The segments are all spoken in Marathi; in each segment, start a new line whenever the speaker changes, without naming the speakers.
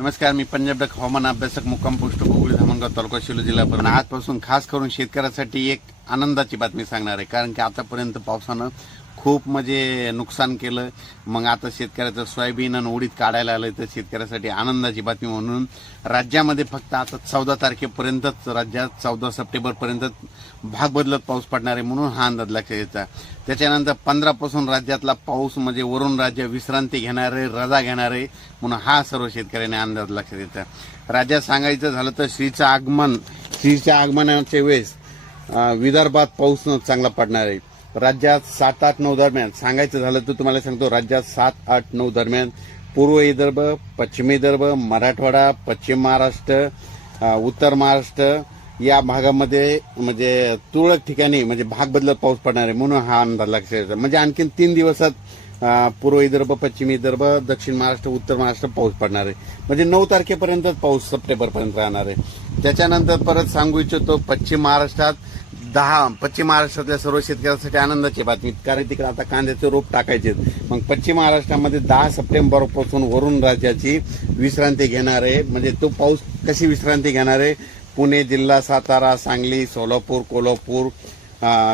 नमस्कार मी पंजाब डक हवामान अभ्यासक मुक्काम पोस्ट गोगुळी धामणगाव तालुका शिलो जिल्हा परभणी आजपासून खास करून शेतकऱ्यासाठी एक आनंदाची बातमी सांगणार आहे. कारण की आतापर्यंत पावसानं खूप म्हणजे नुकसान केलं. मग आता शेतकऱ्याचं सोयाबीन आणि उडीद काढायला आलं तर शेतकऱ्यासाठी आनंदाची बातमी म्हणून राज्यामध्ये फक्त आता चौदा तारखेपर्यंतच राज्यात चौदा सप्टेंबरपर्यंत भाग बदलत पाऊस पडणार आहे म्हणून हा अंदाज लक्षात घ्यायचा त्याच्यानंतर पंधरापासून राज्यातला पाऊस म्हणजे वरून राज्य विश्रांती घेणार आहे रजा घेणार आहे म्हणून हा सर्व शेतकऱ्यांनी अंदाज लक्षात घ्यायचा राज्यात सांगायचं झालं तर श्रीचं आगमन श्रीच्या आगमनाच्या वेळेस विदर्भात पाऊस चांगला पडणार आहे. राज्यात सात आठ नऊ दरम्यान. सांगायचं झालं तर तुम्हाला सांगतो राज्यात सात आठ नऊ दरम्यान. पूर्व विदर्भ पश्चिम विदर्भ मराठवाडा पश्चिम महाराष्ट्र उत्तर महाराष्ट्र या भागामध्ये म्हणजे तुरळक ठिकाणी म्हणजे भाग बदलत पाऊस पडणार आहे म्हणून हा अंदाज लक्षात म्हणजे आणखीन तीन दिवसात पूर्व विदर्भ पश्चिम विदर्भ दक्षिण महाराष्ट्र उत्तर महाराष्ट्र पाऊस पडणार आहे. म्हणजे नऊ तारखेपर्यंतच पाऊस सप्टेंबरपर्यंत राहणार आहे. त्याच्यानंतर परत सांगू इच्छितो पश्चिम महाराष्ट्रात दहा पश्चिम महाराष्ट्रातल्या सर्व शेतकऱ्यांसाठी आनंदाची बातमी. कारण तिकडे आता कांद्याचे रोप टाकायचे मग पश्चिम महाराष्ट्रामध्ये दहा सप्टेंबरपासून वरून राज्याची विश्रांती घेणार आहे. म्हणजे तो पाऊस कशी विश्रांती घेणार आहे? पुणे जिल्हा सातारा सांगली सोलापूर कोल्हापूर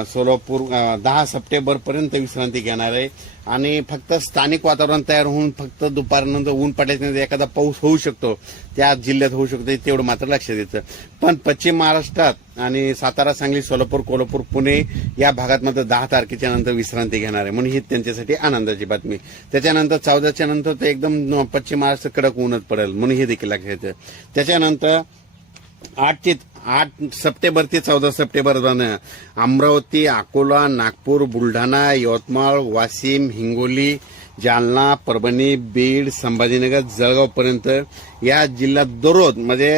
सोलापूर दहा सप्टेंबरपर्यंत विश्रांती घेणार आहे. आणि फक्त स्थानिक वातावरण तयार होऊन फक्त दुपारनंतर ऊन पडल्याच्यानंतर एखादा पाऊस होऊ शकतो. त्या जिल्ह्यात होऊ शकतो तेवढं मात्र लक्षात द्यायचं पण पश्चिम महाराष्ट्रात आणि सातारा सांगली सोलापूर कोल्हापूर पुणे या भागात मात्र दहा तारखेच्या नंतर विश्रांती घेणार आहे. म्हणून ही त्यांच्यासाठी आनंदाची बातमी. त्याच्यानंतर चौदाच्या नंतर ते एकदम पश्चिम महाराष्ट्र कडक ऊनच पडेल. म्हणून हे देखील लक्षात येतं. त्याच्यानंतर आठ ते आठ सप्टेंबर ते चौदा सप्टेंबर अमरावती अकोला नागपूर बुलढाणा यवतमाळ वाशिम हिंगोली जालना परभणी बीड संभाजीनगर जळगावपर्यंत या जिल्ह्यात दररोज म्हणजे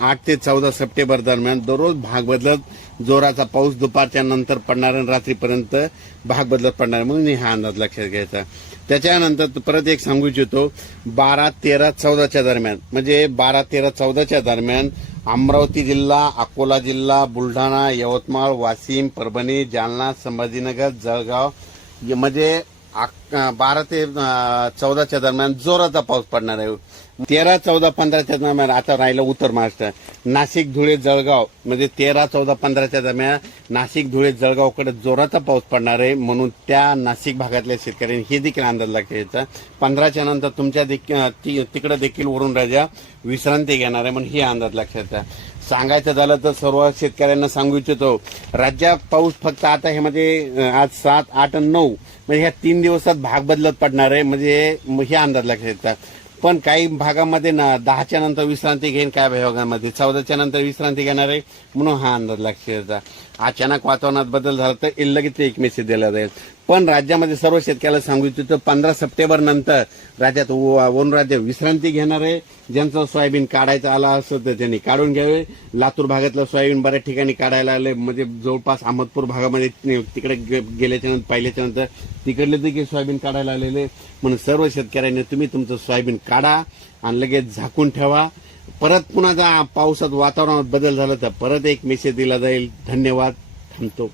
आठ ते चौदा सप्टेंबर दरम्यान दररोज भाग बदलत जोराचा पाऊस दुपारच्या नंतर पडणार आणि रात्रीपर्यंत भाग बदलत पडणार. म्हणून हा अंदाज लक्षात घ्यायचा. त्याच्यानंतर परत एक सांगू इच्छितो बारा तेरा चौदाच्या दरम्यान म्हणजे बारा तेरा चौदाच्या दरम्यान अमरावती जिल्हा अकोला जिल्हा बुलढाणा यवतमाळ वाशिम परभणी जालना संभाजीनगर जळगाव. म्हणजे बारा ते चौदाच्या दरम्यान जोराचा पाऊस पडणार आहे. तेरा चौदा पंधराच्या दरम्यान आता राहिलं उत्तर महाराष्ट्र. नाशिक धुळे जळगाव म्हणजे तेरा चौदा पंधराच्या दरम्यान नाशिक धुळे जळगावकडे जोराचा पाऊस पडणार आहे म्हणून त्या नाशिक भागातल्या शेतकऱ्यांनी हे देखील अंदाज लागायचा पंधराच्या नंतर तुमच्या देखील तिकडे देखील वरून राजा विश्रांती घेणार आहे म्हणून हे अंदाज लक्षात सांगायचं झालं तर सर्व शेतकऱ्यांना सांगू इच्छितो राज्यात पाऊस फक्त आता हे म्हणजे आज सात आठ आणि नऊ म्हणजे ह्या तीन दिवसात भाग बदलत पडणार आहे म्हणजे हे अंदाज लक्षात येतात पण काही भागामध्ये ना दहाच्या नंतर विश्रांती घेईन काय भागामध्ये. चौदाच्या नंतर विश्रांती घेणार आहे म्हणून हा अंदाज लक्षात येतात अचानक वातावरणात बदल झाला तर लगेच एक मेसेज दिला जाईल. पण राज्यामध्ये सर्व शेतकऱ्याला सांगू इच्छितो पंधरा सप्टेंबर नंतर राज्यात व- राज्य विश्रांती घेणार आहे. ज्यांचं सोयाबीन काढायचं आला असं तर त्यांनी काढून घ्यावे. लातूर भागातलं सोयाबीन बऱ्याच ठिकाणी काढायला आले म्हणजे जवळपास अहमदपूर भागामध्ये तिकडे गे- गेल्याच्यानंतर पाहिल्याच्या नंतर तिकडले देखील सोयाबीन काढायला आलेले म्हणून सर्व शेतकऱ्यांनी तुम्ही तुमचं सोयाबीन काढा आणि लगेच झाकून ठेवा. परत पुन्हा जर पावसात वातावरणात बदल झाला तर परत एक मेसेज दिला जाईल. धन्यवाद. थांबतो.